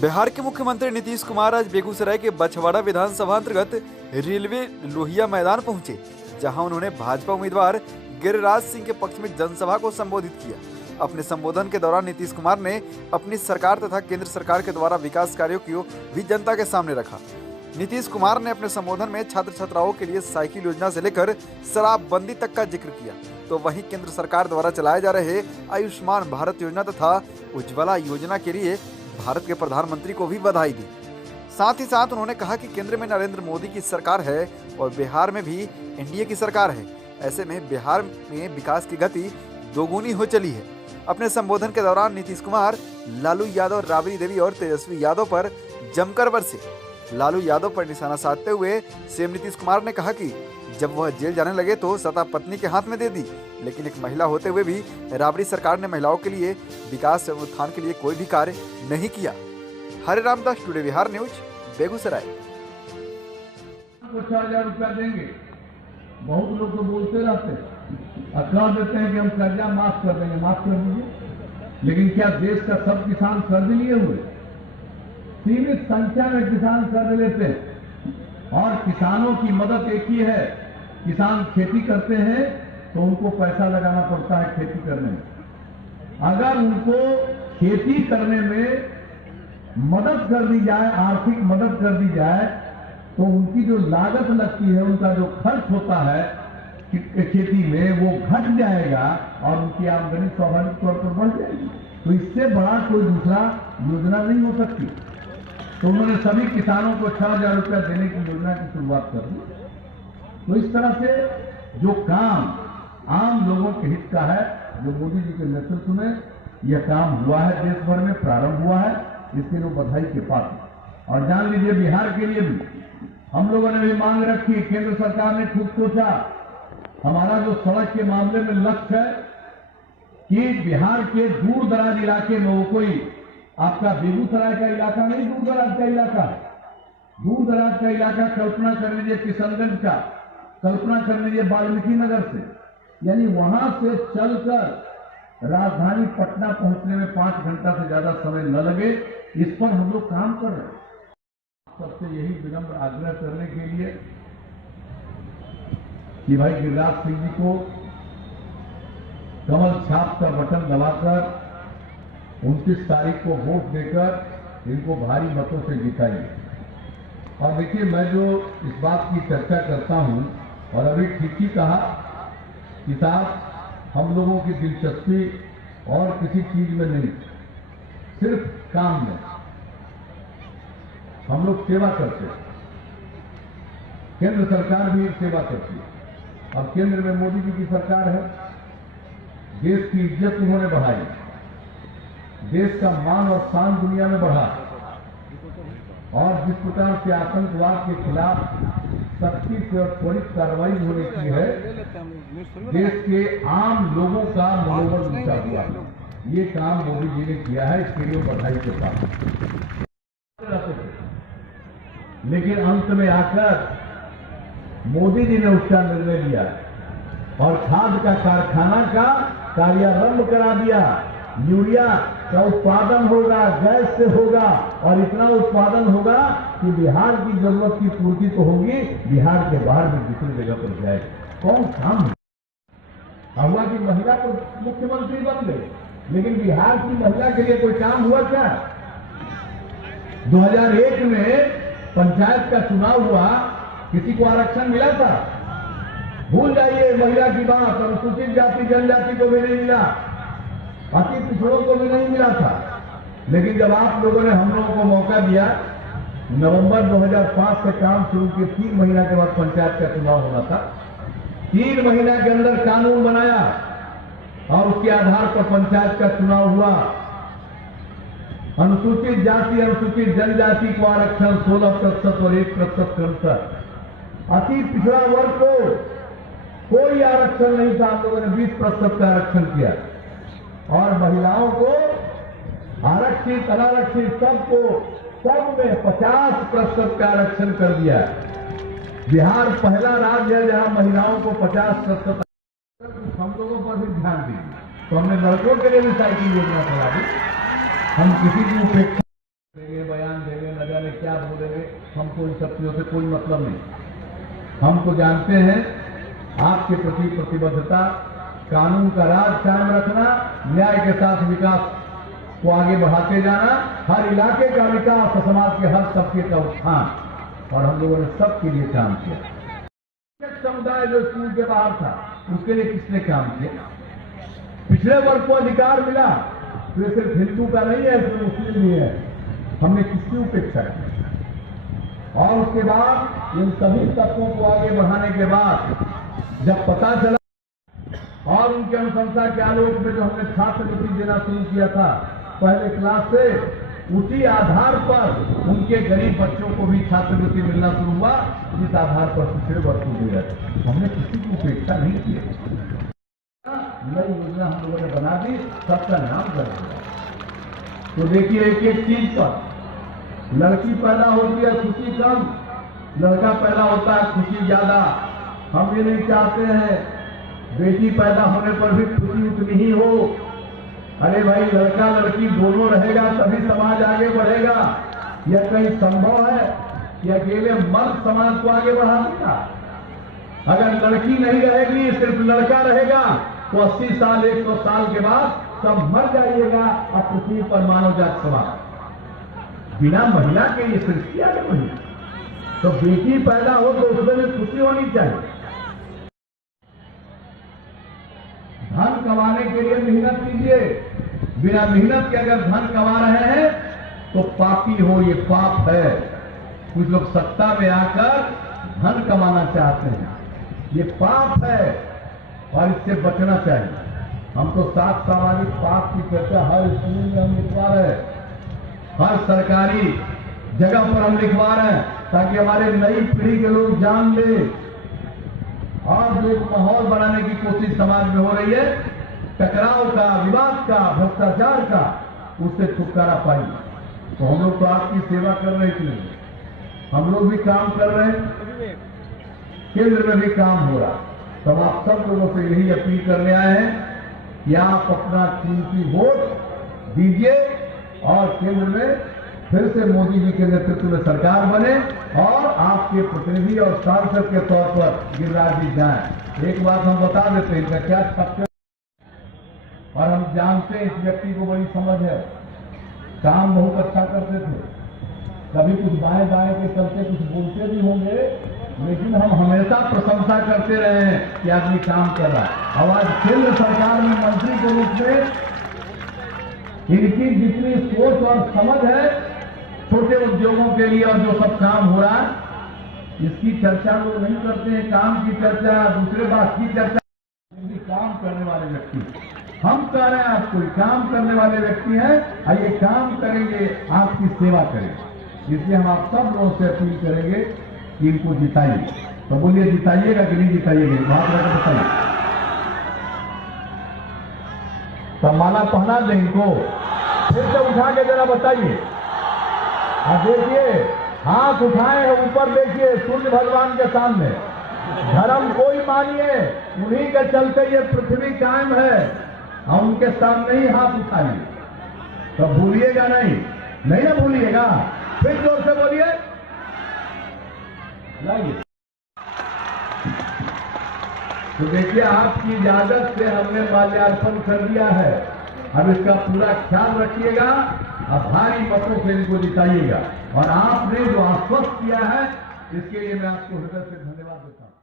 बिहार के मुख्यमंत्री नीतीश कुमार आज बेगूसराय के बछवाड़ा विधानसभा अंतर्गत रेलवे लोहिया मैदान पहुंचे, जहां उन्होंने भाजपा उम्मीदवार गिरिराज सिंह के पक्ष में जनसभा को संबोधित किया। अपने संबोधन के दौरान नीतीश कुमार ने अपनी सरकार तथा केंद्र सरकार के द्वारा विकास कार्यों को भी जनता के सामने रखा। नीतीश कुमार ने अपने संबोधन में छात्र छात्राओं के लिए साइकिल योजना से लेकर शराबबंदी तक का जिक्र किया, तो वहीं केंद्र सरकार द्वारा चलाए जा रहे आयुष्मान भारत योजना तथा उज्ज्वला योजना के लिए भारत के प्रधानमंत्री को भी बधाई दी। साथ ही साथ उन्होंने कहा कि केंद्र में नरेंद्र मोदी की सरकार है और बिहार में भी एनडीए की सरकार है। ऐसे में बिहार में विकास की गति दोगुनी हो चली है। अपने संबोधन के दौरान नीतीश कुमार लालू यादव, राबड़ी देवी और तेजस्वी यादव पर जमकर बरसे। लालू यादव पर निशाना साधते हुए सीएम नीतीश कुमार ने कहा कि जब वह जेल जाने लगे तो सत्ता पत्नी के हाथ में दे दी, लेकिन एक महिला होते हुए भी राबड़ी सरकार ने महिलाओं के लिए विकास एवं उत्थान के लिए कोई भी कार्य नहीं किया। हरे रामदास, टुडे बिहार न्यूज, बेगूसराय। 6,000 रुपया देंगे, बहुत लोग तो बोलते रहते कह देते हैं कि हम कर्जा माफ कर देंगे, माफ कर दीजिए, लेकिन क्या देश का सब किसान कर्ज लिए हुए? सीमित संख्या में किसान कर्ज लेते हैं और किसानों की मदद एक ही है, किसान खेती करते हैं तो उनको पैसा लगाना पड़ता है खेती करने में। अगर उनको खेती करने में मदद कर दी जाए, आर्थिक मदद कर दी जाए, तो उनकी जो लागत लगती है, उनका जो खर्च होता है खेती में, वो घट जाएगा और उनकी आमदनी स्वाभाविक तौर पर बढ़ जाएगी। तो इससे बड़ा कोई दूसरा योजना नहीं हो सकती। तो उन्होंने सभी किसानों को 6,000 रुपया देने की योजना की शुरुआत कर दी। तो इस तरह से जो काम आम लोगों के हित का है, जो मोदी जी के नेतृत्व में यह काम हुआ है, देश भर में प्रारंभ हुआ है, इसके लिए बधाई के पात्र। और जान लीजिए, बिहार के लिए भी हम लोगों ने भी मांग रखी। केंद्र सरकार ने खुद सोचा, हमारा जो सड़क के मामले में लक्ष्य है कि बिहार के दूर दराज इलाके में, वो कोई आपका बेगूसराय का इलाका नहीं, दूर दराज का इलाका है। दूर दराज का इलाका कल्पना कर लीजिए किशनगंज का, कल्पना कर लीजिए वाल्मीकि नगर से, यानी वहां से चलकर राजधानी पटना पहुंचने में 5 घंटा से ज्यादा समय न लगे, इस पर हम लोग काम कर रहे हैं। सबसे यही विनम्र आग्रह करने के लिए कि भाई गिरिराज सिंह जी को कमल छाप का बटन दबाकर 29 तारीख को वोट देकर इनको भारी मतों से जिताइए। और देखिए, मैं जो इस बात की चर्चा करता हूं, और अभी ठीक ही कहा कि साहब, हम लोगों की दिलचस्पी और किसी चीज में नहीं, सिर्फ काम में हम लोग सेवा करते हैं। केंद्र सरकार भी सेवा करती है। अब केंद्र में मोदी जी की सरकार है, देश की इज्जत उन्होंने बढ़ाई, देश का मान और शान दुनिया में बढ़ा, और जिस प्रकार से आतंकवाद के खिलाफ सख्ती से और त्वरित कार्रवाई होने की है, देश के आम लोगों का मनोबल ऊंचा हुआ। ये काम मोदी जी ने किया है, इसके लिए बधाई के साथ। लेकिन अंत में आकर मोदी जी ने उसका निर्णय लिया और खाद का कारखाना का कार्यारंभ करा दिया। यूरिया का उत्पादन होगा, गैस से होगा, और इतना उत्पादन होगा कि बिहार की जरूरत की पूर्ति तो होगी, बिहार के बाहर भी दूसरी जगह पर जाए। कौन काम हुआ कि महिला तो मुख्यमंत्री बन गए, लेकिन बिहार की महिला के लिए कोई काम हुआ क्या? 2001 में पंचायत का चुनाव हुआ, किसी को आरक्षण मिला था? भूल जाइए महिला की बात। अनुसूचित जाति जनजाति को भी नहीं मिला, अति पिछड़ों को भी नहीं मिला था। लेकिन जब आप लोगों ने हम लोगों को मौका दिया, नवंबर 2005 से काम शुरू किए, 3 महीना के बाद पंचायत का चुनाव होना था। 3 महीना के अंदर कानून बनाया और उसके आधार पर पंचायत का चुनाव हुआ। अनुसूचित जाति, अनुसूचित जनजाति को आरक्षण 16% और 1% क्रमशः। अति पिछड़ा वर्ग को कोई आरक्षण नहीं था, हम लोगों ने 20% का आरक्षण किया। और महिलाओं को आरक्षित, अनारक्षित, सबको, सब में 50% का आरक्षण कर दिया। बिहार पहला राज्य है जहां महिलाओं को 50%। हम लोगों पर भी ध्यान दीजिए। तो हमने लड़कों के लिए भी साइकिल योजना चला दी। हम किसी की उपेक्षा बोलेंगे, हमको इन सब चीजों से कोई मतलब नहीं। हम तो जानते हैं आपके प्रति प्रतिबद्धता, कानून का राज कायम रखना, न्याय के साथ विकास को आगे बढ़ाते जाना, हर इलाके का विकास और समाज के हर तबके का उत्थान, और हम लोगों ने सबके लिए काम किया। समुदाय जो स्कूल के बाहर था उसके लिए किसने काम किया? पिछड़े वर्ग को अधिकार मिला तो ये सिर्फ हिंदू का नहीं है, इसमें मुस्लिम भी है। हमने किसकी उपेक्षा की? और उसके बाद इन सभी तत्वों को आगे बढ़ाने के बाद जब पता चला और उनके अनुशंसा के आलोक में जो हमने छात्रवृत्ति देना शुरू किया था पहले क्लास से, उसी आधार पर उनके गरीब बच्चों को भी छात्रवृत्ति मिलना शुरू हुआ, जिस आधार पर पिछड़े वर्ग को दे रहे। हमने किसी की उपेक्षा नहीं की। नई योजना हम लोगों ने बना दी, सबका नाम कर दिया। तो देखिए एक एक चीज पर, लड़की पैदा होती है खुशी कम, लड़का पैदा होता है खुशी ज्यादा। हम ये नहीं चाहते हैं बेटी पैदा होने पर भी खुशी उतनी ही हो। अरे भाई, लड़का लड़की दोनों रहेगा तभी समाज आगे बढ़ेगा। यह कहीं संभव है कि अकेले मर्द समाज को आगे बढ़ा देगा? अगर लड़की नहीं रहेगी, सिर्फ लड़का रहेगा, तो 80 साल 100 साल के बाद सब मर जाइएगा और पृथ्वी पर मानव जात समाज। बिना महिला के ये सृष्टि आगे बढ़ी। तो बेटी पैदा हो तो उसमें भी खुशी होनी चाहिए। धन कमाने के लिए मेहनत कीजिए, बिना मेहनत के अगर धन कमा रहे हैं तो पापी हो, ये पाप है। कुछ लोग सत्ता में आकर धन कमाना चाहते हैं, ये पाप है और इससे बचना चाहिए। हम तो 7 सामाजिक पाप की चर्चा हर स्कूल में हम लिखवा रहे हैं, हर सरकारी जगह पर हम लिखवा रहे हैं, ताकि हमारे नई पीढ़ी के लोग जान ले। और जो एक माहौल बनाने की कोशिश समाज में हो रही है, टकराव का, विवाद का, भ्रष्टाचार का, उससे छुटकारा पाइए। तो हम लोग तो आपकी सेवा कर रहे थे, हम लोग भी काम कर रहे हैं, केंद्र में भी काम हो रहा। तब आप सब लोगों से यही अपील करने आए हैं कि आप अपना कीमती वोट दीजिए और केंद्र में फिर से मोदी जी के नेतृत्व में सरकार बने और आपके प्रतिनिधि और सांसद के तौर पर गिरिराज जी जाएं। एक बात हम बता देते हैं, इनका क्या तथ्य, और हम जानते हैं इस व्यक्ति को बड़ी समझ है, काम बहुत अच्छा करते थे, कभी कुछ बाएं बाएं के चलते कुछ बोलते भी होंगे, लेकिन हम हमेशा प्रशंसा करते रहे हैं कि आदमी काम कर रहा है। और आज केंद्र सरकार में मंत्री के रूप में इनकी जितनी सोच और समझ है छोटे उद्योगों के लिए और जो सब काम हो रहा है, इसकी चर्चा लोग नहीं करते हैं। काम की चर्चा, दूसरे बात की चर्चा, काम करने वाले व्यक्ति, हम कह रहे हैं आपको काम करने वाले व्यक्ति हैं, आइए काम करेंगे, आपकी सेवा करेंगे। इसलिए हम आप सब लोगों से अपील करेंगे कि इनको जिताइए। तो बोलिए जिताइएगा कि नहीं जिताइएगा? बात रखकर बताइए। तो माला पहना दें इनको, फिर से उठा के जरा बताइए। अब देखिए, हाथ उठाए हैं ऊपर, देखिए सूर्य भगवान के सामने। धर्म कोई मानिए, उन्हीं के चलते ये पृथ्वी कायम है, और उनके सामने ही हाथ उठाइए। तो भूलिएगा नहीं, नहीं ना भूलिएगा, फिर जोर से बोलिए। लाइए। तो देखिए, आपकी इजाजत से हमने माल्यार्पण कर दिया है। अब इसका पूरा ख्याल रखिएगा और भारी मतों से इनको जिताइएगा। और आपने जो आश्वस्त किया है, इसके लिए मैं आपको हृदय से धन्यवाद देता हूं।